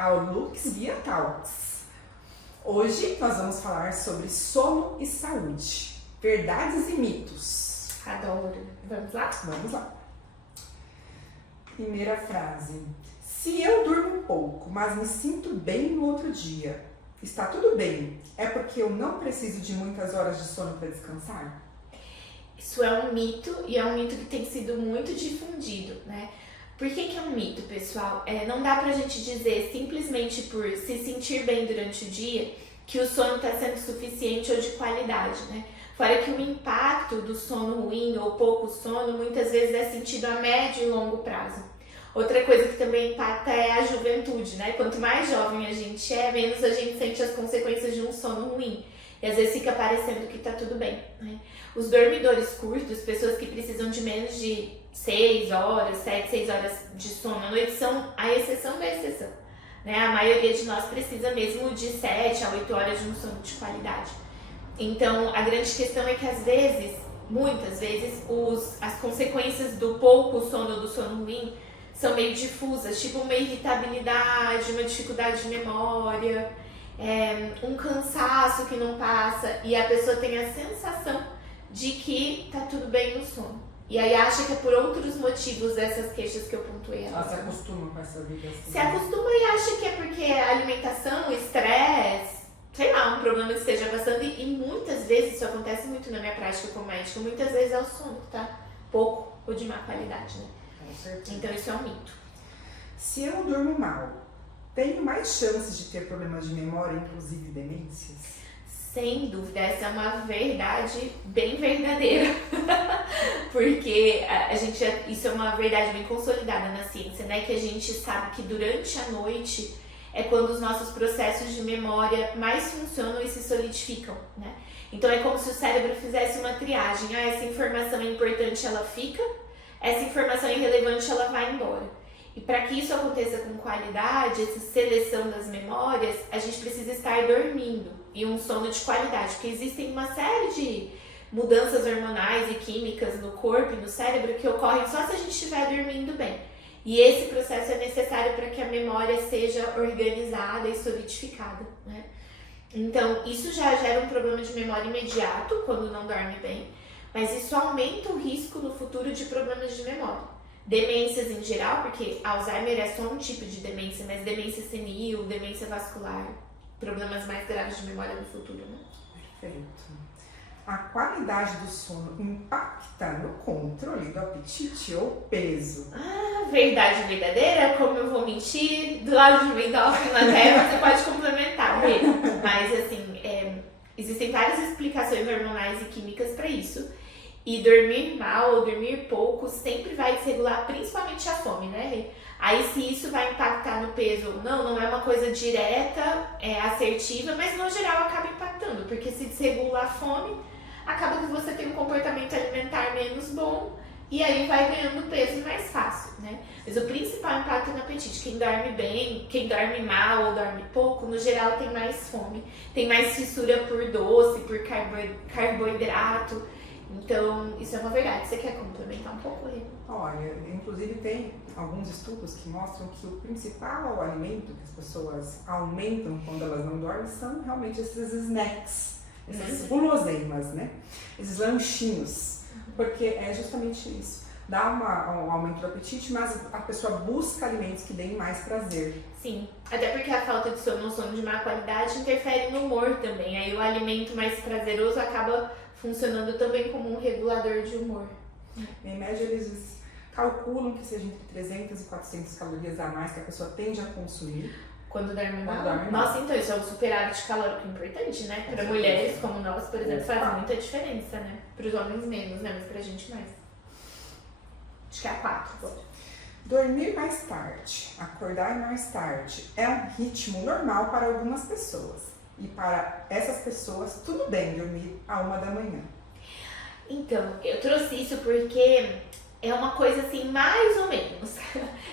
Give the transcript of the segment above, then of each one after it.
ao Lux Via Talks. Hoje nós vamos falar sobre sono e saúde, verdades e mitos. Adoro. Vamos lá? Vamos lá. Primeira frase. Se eu durmo pouco, mas me sinto bem no outro dia, está tudo bem? É porque eu não preciso de muitas horas de sono para descansar? Isso é um mito e é um mito que tem sido muito difundido, né? Por que é um mito, pessoal? Não dá pra gente dizer simplesmente por se sentir bem durante o dia que o sono está sendo suficiente ou de qualidade, né? Fora que o impacto do sono ruim ou pouco sono muitas vezes é sentido a médio e longo prazo. Outra coisa que também impacta é a juventude, né? Quanto mais jovem a gente é, menos a gente sente as consequências de um sono ruim. E às vezes fica parecendo que tá tudo bem, né? Os dormidores curtos, pessoas que precisam de menos de 6 horas, 7, 6 horas de sono à noite são a exceção da exceção, né? A maioria de nós precisa mesmo de 7 a 8 horas de um sono de qualidade. Então, a grande questão é que às vezes, muitas vezes, as consequências do pouco sono ou do sono ruim são meio difusas, tipo uma irritabilidade, uma dificuldade de memória, um cansaço que não passa e a pessoa tem a sensação de que tá tudo bem no sono. E aí acha que é por outros motivos essas queixas que eu pontuei. Ela se acostuma com essa vida assim. Se acostuma e acha que é porque alimentação, estresse, sei lá, um problema que esteja passando. E muitas vezes, isso acontece muito na minha prática como médica, muitas vezes é o sono que tá pouco ou de má qualidade, né? Com certeza. Então isso é um mito. Se eu durmo mal, tenho mais chances de ter problemas de memória, inclusive demências? Sem dúvida, essa é uma verdade bem verdadeira, porque isso é uma verdade bem consolidada na ciência, né? Que a gente sabe que durante a noite é quando os nossos processos de memória mais funcionam e se solidificam, né? Então é como se o cérebro fizesse uma triagem, essa informação é importante, ela fica, essa informação é irrelevante, ela vai embora. E para que isso aconteça com qualidade, essa seleção das memórias, a gente precisa estar dormindo e um sono de qualidade, porque existem uma série de mudanças hormonais e químicas no corpo e no cérebro que ocorrem só se a gente estiver dormindo bem. E esse processo é necessário para que a memória seja organizada e solidificada, né? Então, isso já gera um problema de memória imediato quando não dorme bem, mas isso aumenta o risco no futuro de problemas de memória. Demências em geral, porque Alzheimer é só um tipo de demência, mas demência senil, demência vascular, problemas mais graves de memória no futuro, né? Perfeito. A qualidade do sono impacta no controle do apetite ou peso? Verdade verdadeira, como eu vou mentir, do lado de endócrino na terra, você pode complementar, mas assim, existem várias explicações hormonais e químicas para isso. E dormir mal ou dormir pouco sempre vai desregular principalmente a fome, né? Aí se isso vai impactar no peso ou não é uma coisa direta, assertiva, mas no geral acaba impactando, porque se desregula a fome, acaba que você tem um comportamento alimentar menos bom e aí vai ganhando peso mais fácil, né? Mas o principal impacto é no apetite. Quem dorme bem, quem dorme mal ou dorme pouco, no geral tem mais fome, tem mais fissura por doce, por carboidrato. Então, isso é uma verdade. Você quer complementar um pouco, Rê? Olha, inclusive tem alguns estudos que mostram que o principal alimento que as pessoas aumentam quando elas não dormem são realmente esses snacks, essas guloseimas, né? Esses lanchinhos, porque é justamente isso. Dá um aumento do apetite, mas a pessoa busca alimentos que deem mais prazer. Sim, até porque a falta de sono, um sono de má qualidade, interfere no humor também. Aí o alimento mais prazeroso acaba funcionando também como um regulador de humor. Em média, eles calculam que seja entre 300 e 400 calorias a mais que a pessoa tende a consumir. Quando dorme mal? Dorme mal. Nossa, então isso é um superávit calórico importante, né? Para mulheres como nós, por exemplo, faz muita diferença, né? Para os homens menos, né? Mas pra gente mais. Acho que é a 4. Dormir mais tarde, acordar mais tarde é um ritmo normal para algumas pessoas. E para essas pessoas, tudo bem dormir à 1 da manhã. Então, eu trouxe isso porque é uma coisa assim, mais ou menos,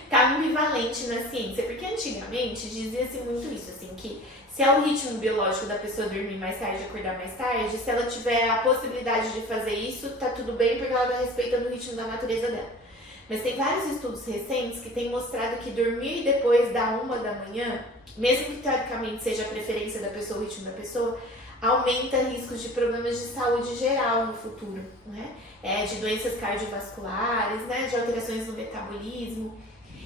tá ambivalente na ciência. Porque antigamente dizia-se muito isso, assim, que se é o ritmo biológico da pessoa dormir mais tarde e acordar mais tarde, se ela tiver a possibilidade de fazer isso, tá tudo bem porque ela tá respeitando o ritmo da natureza dela. Mas tem vários estudos recentes que têm mostrado que dormir depois da 1 da manhã mesmo que teoricamente seja a preferência da pessoa, o ritmo da pessoa, aumenta riscos de problemas de saúde geral no futuro, né? De doenças cardiovasculares, né? De alterações no metabolismo.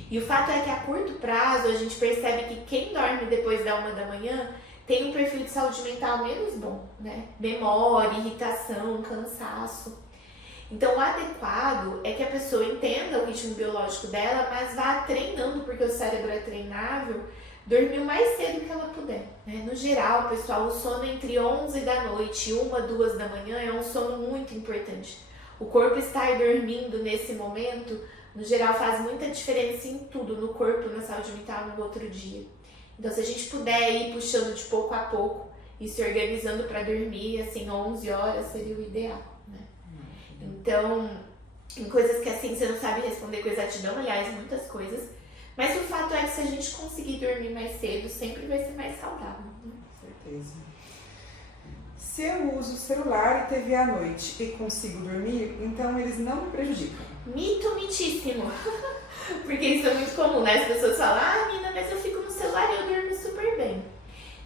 E o fato é que a curto prazo a gente percebe que quem dorme depois da 1 da manhã tem um perfil de saúde mental menos bom, né? Memória, irritação, cansaço. Então, o adequado é que a pessoa entenda o ritmo biológico dela, mas vá treinando, porque o cérebro é treinável, dormir o mais cedo que ela puder, né? No geral, pessoal, o sono entre 11 da noite e 1, 2 da manhã é um sono muito importante. O corpo estar dormindo nesse momento, no geral, faz muita diferença em tudo, no corpo, na saúde mental, no outro dia. Então, se a gente puder ir puxando de pouco a pouco e se organizando para dormir, assim, 11 horas seria o ideal, né? Então, em coisas que assim você não sabe responder com exatidão, aliás, muitas coisas, mas o fato é que se a gente conseguir dormir mais cedo, sempre vai ser mais saudável, né? Com certeza. Se eu uso celular e TV à noite e consigo dormir, então eles não me prejudicam. Mito, mitíssimo. Porque isso é muito comum, né? As pessoas falam, Nina, mas eu fico no celular e eu durmo super bem.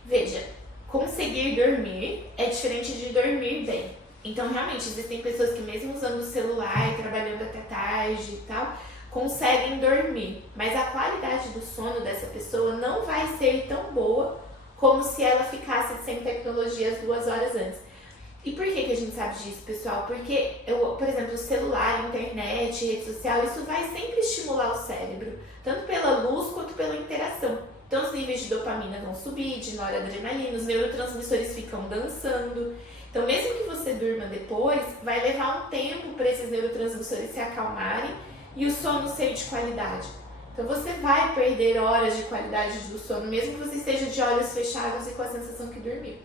Veja, conseguir dormir é diferente de dormir bem. Então, realmente, existem pessoas que mesmo usando o celular e trabalhando até tarde e tal, conseguem dormir. Mas a qualidade do sono dessa pessoa não vai ser tão boa como se ela ficasse sem tecnologia as 2 horas antes. E por que a gente sabe disso, pessoal? Porque, por exemplo, o celular, internet, rede social, isso vai sempre estimular o cérebro, tanto pela luz quanto pela interação. Então, os níveis de dopamina vão subir, de noradrenalina, os neurotransmissores ficam dançando. Então, mesmo que você durma depois, vai levar um tempo para esses neurotransmissores se acalmarem e o sono ser de qualidade. Então, você vai perder horas de qualidade do sono, mesmo que você esteja de olhos fechados e com a sensação que dormiu.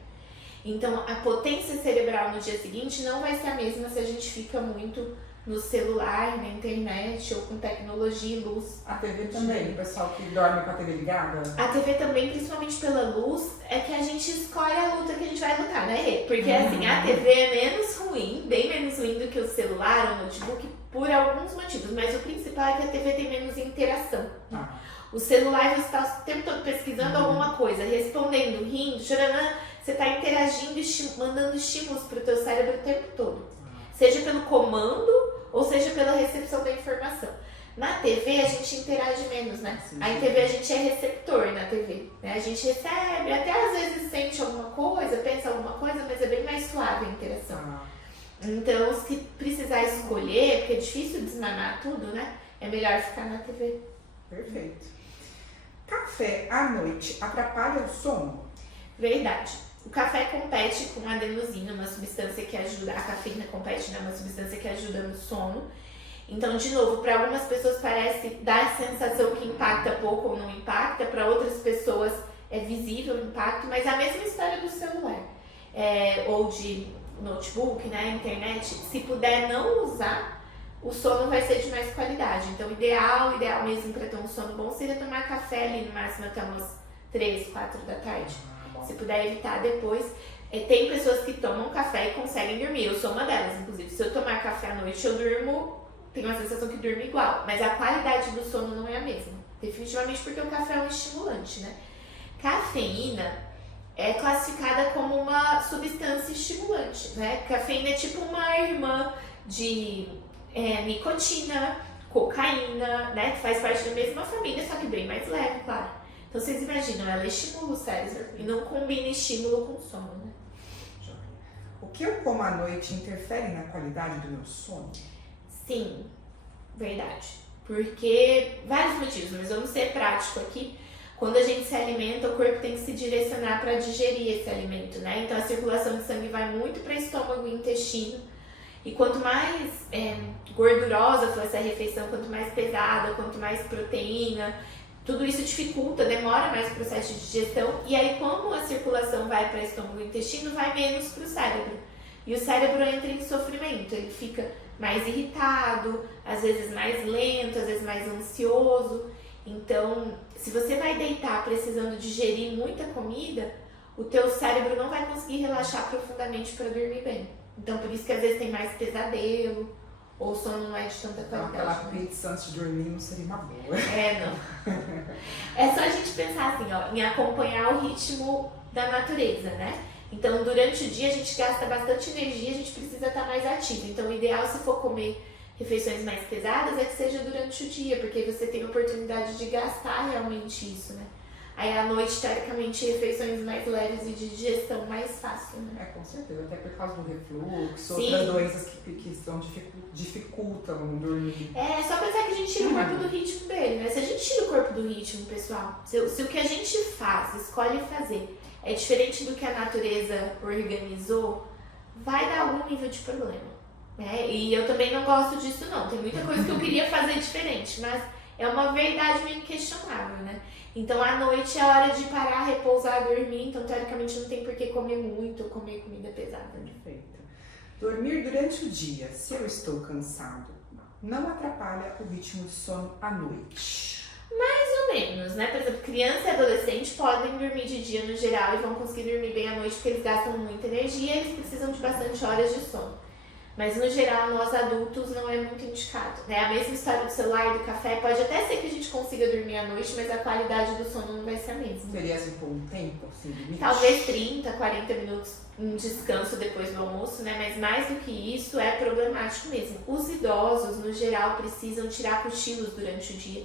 Então, a potência cerebral no dia seguinte não vai ser a mesma se a gente fica muito no celular, na internet ou com tecnologia e luz. A TV também, o pessoal que dorme com a TV ligada? A TV também, principalmente pela luz, é que a gente escolhe a luta que a gente vai lutar, né, Rê? Porque assim, a TV é menos ruim, bem menos ruim do que o celular ou o notebook por alguns motivos, mas o principal é que a TV tem menos interação. O celular você está o tempo todo pesquisando alguma coisa, respondendo, rindo, chorando, você está interagindo e mandando estímulos para o teu cérebro o tempo todo. Seja pelo comando ou seja pela recepção da informação. Na TV a gente interage menos, né? Sim. Aí na TV a gente é receptor na TV, né? A gente recebe, até às vezes sente alguma coisa, pensa alguma coisa, mas é bem mais suave a interação. Então, se precisar escolher, porque é difícil desmanar tudo, né? É melhor ficar na TV. Perfeito. Café à noite atrapalha o sono? Verdade. O café compete com a adenosina, uma substância que ajuda, a cafeína compete, né? Uma substância que ajuda no sono. Então, de novo, para algumas pessoas parece dar a sensação que impacta pouco ou não impacta, para outras pessoas é visível o impacto, mas é a mesma história do celular ou de notebook, né, internet. Se puder não usar, o sono vai ser de mais qualidade. Então, o ideal mesmo para ter um sono bom seria tomar café ali no máximo até umas 3, 4 da tarde. Se puder evitar depois. Tem pessoas que tomam café e conseguem dormir. Eu sou uma delas, inclusive. Se eu tomar café à noite, eu durmo, tenho a sensação que durmo igual. Mas a qualidade do sono não é a mesma. Definitivamente porque o café é um estimulante, né? Cafeína é classificada como uma substância estimulante, né? Cafeína é tipo uma irmã de nicotina, cocaína, né? Que faz parte da mesma família, só que bem mais leve, claro. Então, vocês imaginam, ela estimula o cérebro e não combina estímulo com sono, né? O que eu como à noite interfere na qualidade do meu sono? Sim, verdade. Porque, vários motivos, mas vamos ser prático aqui. Quando a gente se alimenta, o corpo tem que se direcionar para digerir esse alimento, né? Então, a circulação de sangue vai muito para estômago e intestino. E quanto mais gordurosa for essa refeição, quanto mais pesada, quanto mais proteína, tudo isso dificulta, demora mais o processo de digestão. E aí, como a circulação vai para estômago e intestino, vai menos para o cérebro. E o cérebro entra em sofrimento, ele fica mais irritado, às vezes mais lento, às vezes mais ansioso. Então, se você vai deitar precisando digerir muita comida, o teu cérebro não vai conseguir relaxar profundamente para dormir bem. Então, por isso que às vezes tem mais pesadelo, ou o sono não é de tanta Então, qualidade. aquela pizza antes de dormir não seria uma boa. Não. É só a gente pensar assim, ó, em acompanhar o ritmo da natureza, né? Então, durante o dia a gente gasta bastante energia, a gente precisa estar mais ativo. Então, o ideal, se for comer refeições mais pesadas, é que seja durante o dia, porque você tem a oportunidade de gastar realmente isso, né? Aí, à noite, teoricamente, refeições mais leves e de digestão mais fácil, né? Com certeza, até por causa do refluxo, Sim. outras doenças que dificultam dormir. É só pensar que a gente tira o corpo do ritmo dele, né? Se a gente tira o corpo do ritmo, pessoal, se o que a gente faz, escolhe fazer, é diferente do que a natureza organizou, vai dar algum nível de problema, né? E eu também não gosto disso, não. Tem muita coisa que eu queria fazer diferente, mas é uma verdade meio inquestionável, né? Então, à noite é hora de parar, repousar, dormir. Então, teoricamente, não tem por que comer muito ou comer comida pesada. Perfeito. Dormir durante o dia, se eu estou cansado, não atrapalha o ritmo de sono à noite? Mais ou menos, né? Por exemplo, criança e adolescente podem dormir de dia no geral e vão conseguir dormir bem à noite porque eles gastam muita energia e eles precisam de bastante horas de sono. Mas no geral, nós adultos não é muito indicado, né? A mesma história do celular e do café, pode até ser que a gente consiga dormir à noite, mas a qualidade do sono não vai ser a mesma. Seria assim por um tempo, assim, limite? Talvez 30, 40 minutos um descanso depois do almoço, né? Mas mais do que isso, é problemático mesmo. Os idosos, no geral, precisam tirar cochilos durante o dia.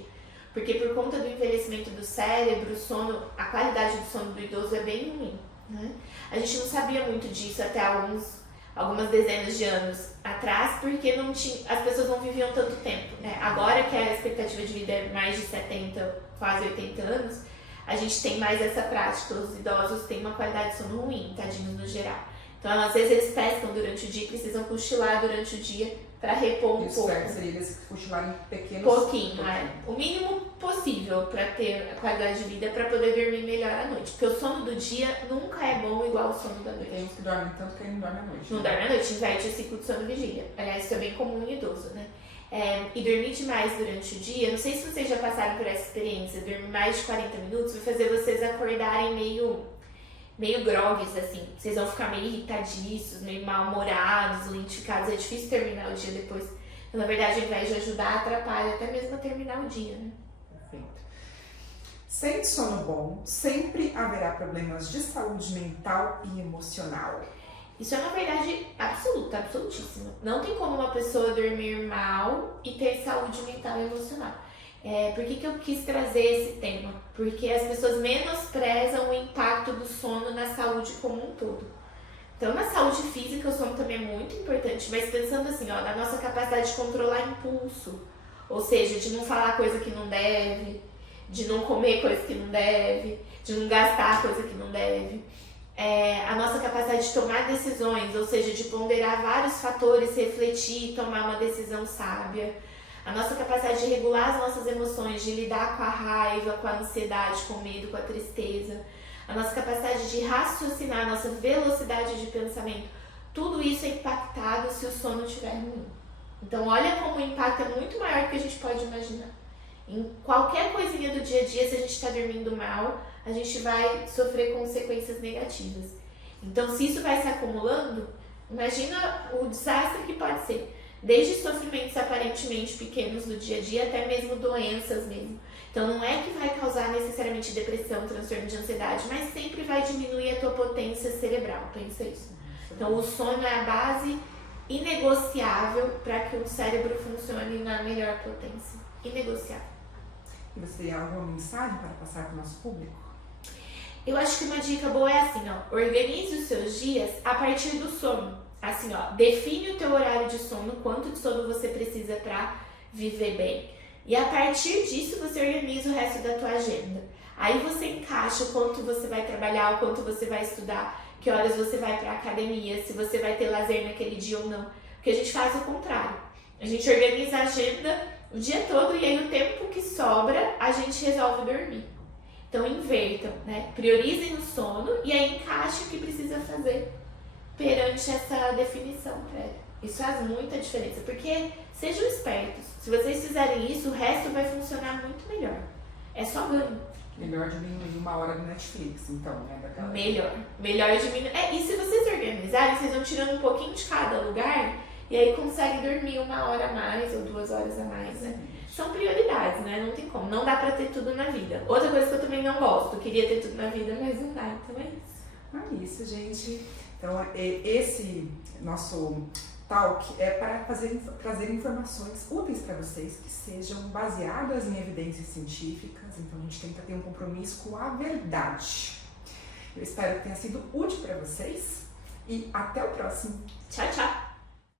Porque por conta do envelhecimento do cérebro, o sono, a qualidade do sono do idoso é bem ruim, né? A gente não sabia muito disso até algumas dezenas de anos atrás, porque não tinha, as pessoas não viviam tanto tempo, né? Agora que a expectativa de vida é mais de 70, quase 80 anos, a gente tem mais essa prática. Os idosos têm uma qualidade de sono ruim, tadinhos no geral. Então, às vezes eles pescam durante o dia e precisam cochilar durante o dia para repor um pouco. Isso seria eles cochilarem pequenos... Pouquinho. O mínimo possível para ter a qualidade de vida, para poder dormir melhor à noite. Porque o sono do dia nunca é bom igual o sono da noite. Tem uns que dormem tanto que ele não dorme à noite. Não dorme à noite, inverte o ciclo de sono-vigília. Aliás, isso é bem comum em idoso, né? E dormir demais durante o dia, não sei se vocês já passaram por essa experiência, dormir mais de 40 minutos vai fazer vocês acordarem meio grogues, assim. Vocês vão ficar meio irritadiços, meio mal-humorados, lentificados. É difícil terminar o dia depois. Então, na verdade, ao invés de ajudar, atrapalha até mesmo a terminar o dia, né? Perfeito. Sem sono bom, sempre haverá problemas de saúde mental e emocional. Isso é uma verdade absoluta, absolutíssima. Não tem como uma pessoa dormir mal e ter saúde mental e emocional. Por que eu quis trazer esse tema? Porque as pessoas menosprezam o impacto do sono na saúde como um todo. Então, na saúde física, o sono também é muito importante, mas pensando assim, ó, na nossa capacidade de controlar impulso, ou seja, de não falar coisa que não deve, de não comer coisa que não deve, de não gastar coisa que não deve. A nossa capacidade de tomar decisões, ou seja, de ponderar vários fatores, refletir e tomar uma decisão sábia. A nossa capacidade de regular as nossas emoções, de lidar com a raiva, com a ansiedade, com o medo, com a tristeza. A nossa capacidade de raciocinar, a nossa velocidade de pensamento. Tudo isso é impactado se o sono estiver ruim. Então, olha como o impacto é muito maior do que a gente pode imaginar. Em qualquer coisinha do dia a dia, se a gente está dormindo mal, a gente vai sofrer consequências negativas. Então, se isso vai se acumulando, imagina o desastre que pode ser. Desde sofrimentos aparentemente pequenos do dia a dia, até mesmo doenças mesmo. Então, não é que vai causar necessariamente depressão, transtorno de ansiedade, mas sempre vai diminuir a tua potência cerebral, pensa isso. Então, o sono é a base inegociável para que o cérebro funcione na melhor potência. Inegociável. E você tem alguma mensagem para passar para o nosso público? Eu acho que uma dica boa é assim, ó, organize os seus dias a partir do sono. Assim, ó, define o teu horário de sono, quanto de sono você precisa para viver bem. E a partir disso você organiza o resto da tua agenda. Aí você encaixa o quanto você vai trabalhar, o quanto você vai estudar, que horas você vai para academia, se você vai ter lazer naquele dia ou não. Porque a gente faz o contrário. A gente organiza a agenda o dia todo e aí o tempo que sobra a gente resolve dormir. Então invertam, né? Priorizem o sono e aí encaixe o que precisa fazer perante essa definição prévia. Isso faz muita diferença, porque sejam espertos. Se vocês fizerem isso, o resto vai funcionar muito melhor. É só ganho. Melhor diminuir 1 hora do Netflix, então, né? Melhor diminuir. E se vocês organizarem, vocês vão tirando um pouquinho de cada lugar e aí consegue dormir 1 hora a mais ou 2 horas a mais, né? São prioridades, né? Não tem como. Não dá pra ter tudo na vida. Outra coisa que eu também não gosto, queria ter tudo na vida, mas não dá, então é isso. É isso, gente. Então, esse nosso talk é para trazer informações úteis para vocês que sejam baseadas em evidências científicas. Então, a gente tenta ter um compromisso com a verdade. Eu espero que tenha sido útil para vocês e até o próximo. Tchau, tchau!